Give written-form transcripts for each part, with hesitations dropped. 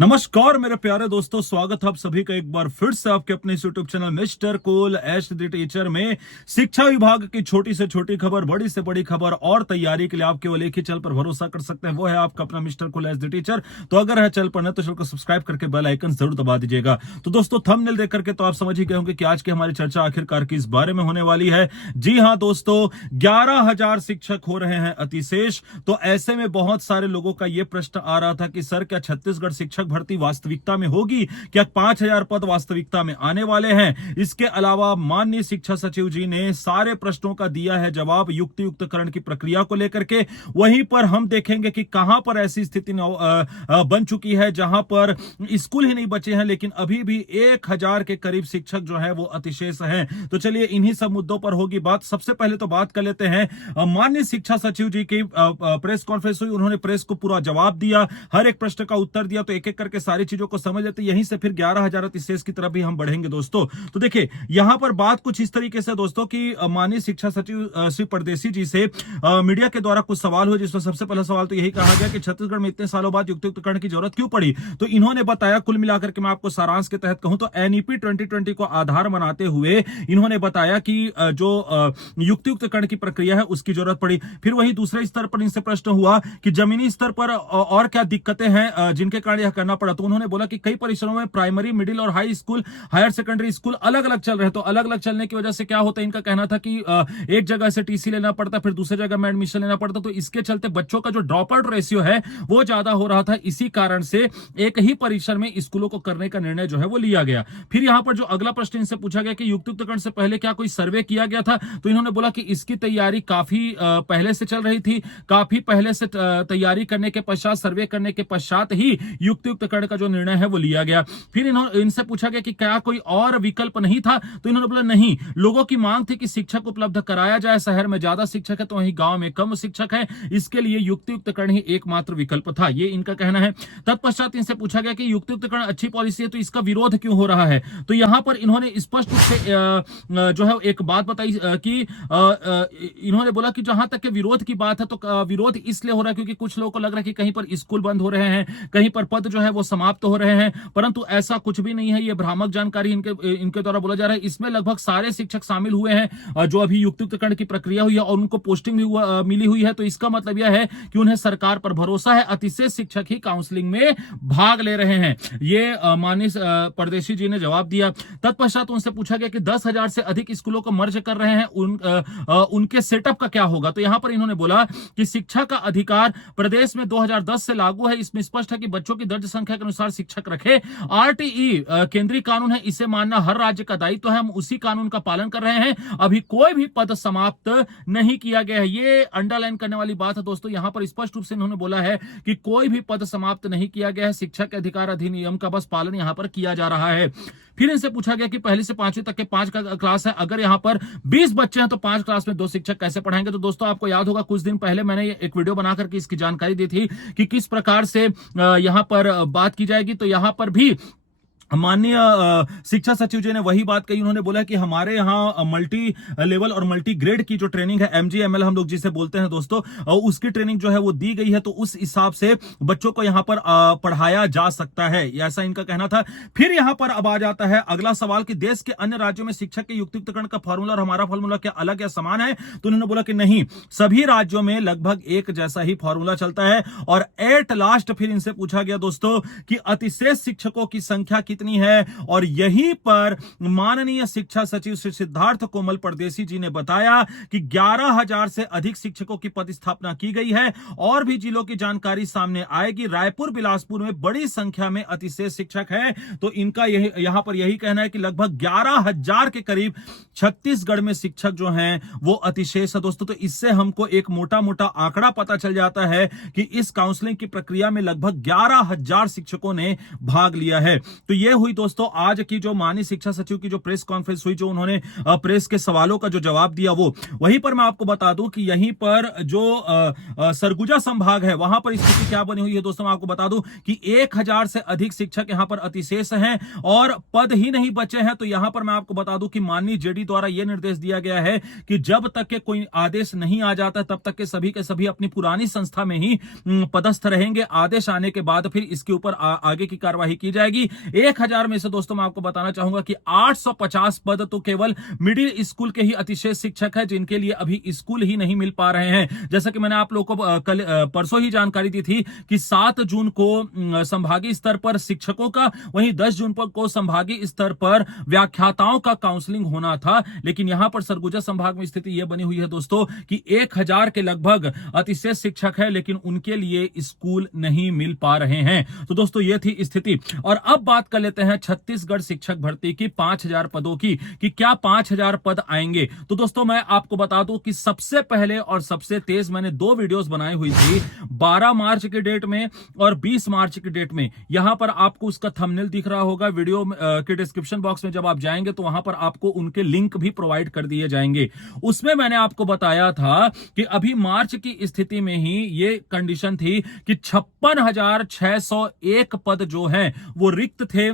नमस्कार मेरे प्यारे दोस्तों, स्वागत है आप सभी का एक बार फिर से आपके अपने YouTube channel mister cool Ash the teacher में। शिक्षा विभाग की छोटी से छोटी खबर, बड़ी से बड़ी खबर और तैयारी के लिए आप केवल एक ही चैनल पर भरोसा कर सकते हैं, वो है आपका अपना mister cool Ash the teacher. तो अगर है चैनल पर नए तो चैनल को सब्सक्राइब करके बेल आइकन जरूर दबा दीजिएगा। तो दोस्तों, थंबनेल देख करके तो आप समझ ही गए होंगे कि आज की हमारी चर्चा आखिरकार किस बारे में होने वाली है। जी हाँ दोस्तों, 11,000 शिक्षक हो रहे हैं अतिशेष। तो ऐसे में बहुत सारे लोगों का यह प्रश्न आ रहा था कि सर, क्या छत्तीसगढ़ शिक्षक भर्ती वास्तविकता में होगी? क्या 5,000 पद वास्तविकता में आने वाले हैं? इसके अलावा माननीय शिक्षा सचिव जी ने सारे प्रश्नों का दिया है जवाब युक्तियुक्तकरण की प्रक्रिया को लेकर के। वहीं पर हम देखेंगे कि कहां पर ऐसी स्थिति बन चुकी है जहां पर स्कूल ही नहीं बचे हैं, लेकिन अभी भी 1,000 के करीब शिक्षक जो है वो अतिशेष हैं। तो चलिए इन्हीं सब मुद्दों पर होगी बात। सबसे पहले तो बात कर लेते हैं, माननीय शिक्षा सचिव जी की प्रेस कॉन्फ्रेंस हुई, उन्होंने प्रेस को पूरा जवाब दिया, हर एक प्रश्न का उत्तर दिया। तो एक एक करके सारी चीजों को समझ लेते, यहीं से फिर 11,000 अतिशेष की तरफ भी हम बढ़ेंगे दोस्तों। तो देखिए यहां पर बात कुछ इस तरीके से दोस्तों की माननीय शिक्षा सचिव श्री परदेसी जी से मीडिया के द्वारा कुछ सवाल हुए, जिसमें सबसे पहला सवाल तो यही कहा गया कि छत्तीसगढ़ में इतने सालों बाद युक्तियुक्तकरण की जरूरत क्यों पड़ी। तो इन्होंने बताया, कुल मिलाकर के मैं आपको सारांश के तहत कहूं तो एनईपी 2020 को आधार बनाते हुए इन्होंने बताया कि जो युक्तियुक्तकरण की प्रक्रिया है उसकी जरूरत पड़ी। फिर वही दूसरे स्तर पर इनसे प्रश्न हुआ कि जमीनी स्तर पर और क्या दिक्कतें हैं जिनके कारण यह करना पड़ा। तो उन्होंने बोला कि कई परिसरों में प्राइमरी, मिडिल और high school, higher secondary school अलग अलग चल रहे हैं। तो अलग अलग चलने की वजह से क्या होता है, इनका कहना था कि एक जगह से टीसी लेना पड़ता, फिर दूसरी जगह में एडमिशन लेना पड़ता। तो इसके चलते बच्चों का जो ड्रॉप आउट रेशियो है वो ज्यादा हो रहा था। इसी कारण से एक ही परिसर में स्कूलों को करने का निर्णय जो है वो लिया गया। फिर यहां पर जो अगला प्रश्न इनसे पूछा गया कि युक्तियुक्तकरण से पहले क्या कोई सर्वे किया गया था। तो इन्होंने बोला कि इसकी तैयारी काफी पहले से चल रही थी, काफी पहले से तैयारी करने के पश्चात, सर्वे करने के पश्चात ही युक्तियुक्तकरण का जो निर्णय है वो लिया गया। फिर इनसे पूछा गया कि क्या कोई और विकल्प नहीं था। तो इन्होंने बोला नहीं, लोगों की मांग थी कि शिक्षक उपलब्ध कराया जाए, शहर में ज्यादा शिक्षक है तो वहीं गांव में कम शिक्षक है, इसके लिए युक्तियुक्तकरण ही एकमात्र विकल्प था, ये इनका कहना है। तत्पश्चात इनसे पूछा गया कि युक्तियुक्तकरण अच्छी पॉलिसी है तो इसका विरोध क्यों हो रहा है। तो यहां पर इन्होंने स्पष्ट रूप से जो है एक बात बताई कि इन्होंने बोला कि जहां तक के विरोध की बात है तो विरोध इसलिए हो रहा है क्योंकि कुछ लोगों को लग रहा है कि कहीं पर स्कूल बंद हो रहे हैं, कहीं पर पद जो है वो समाप्त हो रहे हैं, परंतु ऐसा कुछ भी नहीं है। ये भ्रामक जानकारी इनके द्वारा बोला जा रहा है। इसमें लगभग सारे शिक्षक शामिल हुए हैं जो अभी युक्तियुक्तकरण की प्रक्रिया हुई है और उनको पोस्टिंग भी मिली हुई है। तो इसका मतलब यह है कि उन्हें सरकार पर भरोसा है, अतिशेष शिक्षक ही काउंसलिंग में भाग ले रहे हैं, ये माननीय परदेशी जी ने जवाब दिया। तत्पश्चात उनसे पूछा गया कि 10,000 से अधिक स्कूलों को मर्ज कर रहे हैं, उनके सेटअप का क्या होगा। तो यहां पर इन्होंने बोला कि शिक्षा का अधिकार प्रदेश में 2010 से लागू है, इसमें स्पष्ट है कि बच्चों की दर्ज संख्या के अनुसार शिक्षक रखे। आरटीई केंद्रीय कानून है, इसे मानना हर राज्य का दायित्व है, हम उसी कानून का पालन कर रहे हैं, अभी कोई भी पद समाप्त नहीं किया गया है। ये अंडरलाइन करने वाली बात है दोस्तों, यहां पर स्पष्ट रूप से इन्होंने बोला है कि कोई भी पद समाप्त नहीं किया गया है, शिक्षक के अधिकार अधिनियम का बस पालन यहां पर किया जा रहा है। फिर इनसे पूछा गया कि पहली से 5वीं तक के 5 क्लास है, अगर यहां पर 20 बच्चे हैं तो 5 क्लास में 2 शिक्षक कैसे पढ़ाएंगे। तो दोस्तों आपको याद होगा कुछ दिन पहले मैंने एक वीडियो बनाकर के इसकी जानकारी दी थी कि किस प्रकार से यहां पर बात की जाएगी। तो यहां पर भी माननीय शिक्षा सचिव जी ने वही बात कही। उन्होंने बोला कि हमारे यहाँ मल्टी लेवल और मल्टी ग्रेड की जो ट्रेनिंग है, एमजीएमएल हम लोग जिसे बोलते हैं दोस्तों, उसकी ट्रेनिंग जो है वो दी गई है, तो उस हिसाब से बच्चों को यहाँ पर पढ़ाया जा सकता है, ऐसा इनका कहना था। फिर यहाँ पर अब आ जाता है अगला सवाल कि देश के अन्य राज्यों में शिक्षक के युक्तियुक्तकरण का फॉर्मूला और हमारा फॉर्मूला क्या अलग या समान है। तो उन्होंने बोला कि नहीं, सभी राज्यों में लगभग एक जैसा ही फॉर्मूला चलता है। और एट लास्ट फिर इनसे पूछा गया दोस्तों कि अतिशेष शिक्षकों की संख्या कितनी है, और यहीं पर माननीय शिक्षा सचिव श्री सिद्धार्थ कोमल परदेसी जी ने बताया कि 11,000 से अधिक शिक्षकों की पदस्थापना की गई है। और भी जिलों की जानकारी सामने आएगी, रायपुर, बिलासपुर में बड़ी संख्या में अतिशेष शिक्षक है। तो इनका यहां पर यही कहना है कि लगभग 11,000 के करीब छत्तीसगढ़ में शिक्षक जो हैं वो अतिशेष है दोस्तों। तो इससे हमको एक मोटा मोटा आंकड़ा पता चल जाता है कि इस काउंसलिंग की प्रक्रिया में लगभग 11,000 शिक्षकों ने भाग लिया है। तो ये ये हुई दोस्तों आज की जो माननीय शिक्षा सचिव की जो प्रेस कॉन्फ्रेंस हुई, जो उन्होंने प्रेस के सवालों का जो जवाब दिया वो। वहीं पर मैं आपको बता दूं कि यहीं पर जो सरगुजा संभाग है वहां पर स्थिति क्या बनी हुई है दोस्तों, मैं आपको बता दूं कि 1000 से अधिक शिक्षक यहां पर अतिशेष हैं और पद ही नहीं बचे हैं। तो यहां पर मैं आपको बता दूं कि माननीय जेडी द्वारा यह निर्देश दिया गया है कि जब तक के कोई आदेश नहीं आ जाता तब तक के सभी अपनी पुरानी संस्था में ही पदस्थ रहेंगे। आदेश आने के बाद फिर इसके ऊपर आगे की कार्यवाही की जाएगी। 1000 में से दोस्तों मैं आपको बताना चाहूंगा कि 850 पद तो केवल मिडिल स्कूल के ही अतिशेष शिक्षक है, जिनके लिए अभी स्कूल ही नहीं मिल पा रहे हैं। जैसा कि मैंने आप लोगों को कल परसों ही जानकारी दी थी कि 7 जून को संभागीय स्तर पर शिक्षकों का, वहीं 10 जून को संभागीय स्तर पर व्याख्याताओं का काउंसलिंग होना था। लेकिन यहां पर सरगुजा संभाग में स्थिति यह बनी हुई है दोस्तों कि 1000 के लगभग अतिशेष शिक्षक है, लेकिन उनके लिए स्कूल नहीं मिल पा रहे हैं। तो दोस्तों यह थी स्थिति। और अब बात कर लेते हैं छत्तीसगढ़ शिक्षक भर्ती की 5000 पदों की, कि क्या 5000 पद आएंगे। तो दोस्तों मैं आपको बता दूं कि सबसे पहले और सबसे तेज मैंने 2 वीडियोस बनाई हुई थी 12 मार्च के डेट में और 20 मार्च के डेट में। यहां पर आपको उसका थंबनेल दिख रहा होगा, वीडियो के डिस्क्रिप्शन बॉक्स में जब आप जाएंगे तो वहां पर आपको उनके लिंक भी प्रोवाइड कर दिए जाएंगे। उसमें मैंने आपको बताया था कि अभी मार्च की स्थिति में ही ये कंडीशन थी कि 56,601 पद जो हैं वो रिक्त थे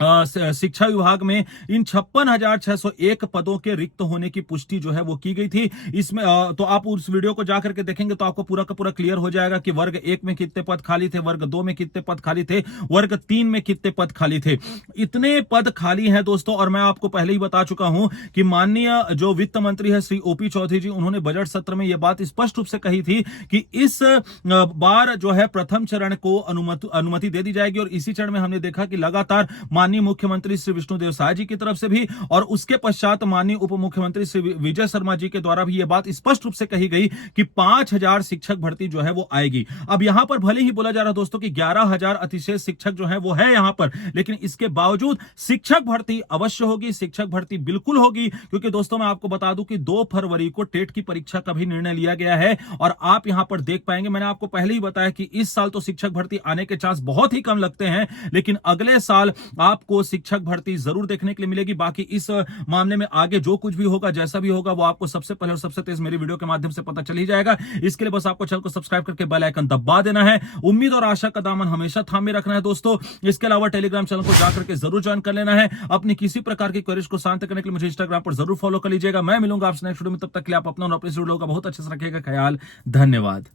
शिक्षा विभाग में। इन 56,601 पदों के रिक्त होने की पुष्टि जो है वो की गई थी। इसमें तो आप उस वीडियो को जाकर के देखेंगे तो आपको पूरा का पूरा क्लियर हो जाएगा कि वर्ग 1 में कितने पद खाली थे, वर्ग 2 में कितने पद खाली थे, वर्ग 3 में कितने पद खाली थे। इतने पद खाली हैं दोस्तों। और मैं आपको पहले ही बता चुका हूं कि माननीय जो वित्त मंत्री है श्री ओपी चौधरी जी, उन्होंने बजट सत्र में यह बात स्पष्ट रूप से कही थी कि इस बार जो है प्रथम चरण को अनुमति दे दी जाएगी। और इसी चरण में हमने देखा कि लगातार माननीय मुख्यमंत्री श्री विष्णुदेव साय जी की तरफ से भी और उसके पश्चात माननीय उप मुख्यमंत्री श्री विजय शर्मा जी के द्वारा भी यह बात स्पष्ट रूप से कही गई कि 5000 शिक्षक भर्ती जो है वो आएगी। अब यहां पर भले ही बोला जा रहा दोस्तों कि 11000 अतिशेष शिक्षक जो है वो है यहां पर, लेकिन इसके बावजूद शिक्षक भर्ती अवश्य होगी, शिक्षक भर्ती बिल्कुल होगी। क्योंकि दोस्तों मैं आपको बता दूं कि 2 फरवरी को टेट की परीक्षा का भी निर्णय लिया गया है और आप यहां पर देख पाएंगे, मैंने आपको पहले ही बताया कि इस साल तो शिक्षक भर्ती आने के चांस बहुत ही कम लगते हैं, लेकिन अगले साल आपको शिक्षक भर्ती जरूर देखने के लिए मिलेगी। बाकी इस मामले में आगे जो कुछ भी होगा, जैसा भी होगा, वो आपको सबसे पहले और सबसे तेज मेरी वीडियो के माध्यम से पता चल ही जाएगा। इसके लिए बस आपको चैनल को सब्सक्राइब करके बेल आइकन दबा देना है। उम्मीद और आशा का दामन हमेशा थामे रखना है दोस्तों। इसके अलावा टेलीग्राम चैनल को जाकर के जरूर ज्वाइन कर लेना है। अपनी किसी प्रकार की क्वेरीज को शांत करने के लिए मुझे इंस्टाग्राम पर जरूर फॉलो कर लीजिएगा। मैं मिलूंगा आपसे नेक्स्ट वीडियो में, तब तक के लिए आप अपना और अपने लोगों का बहुत अच्छे से रखिएगा ख्याल। धन्यवाद।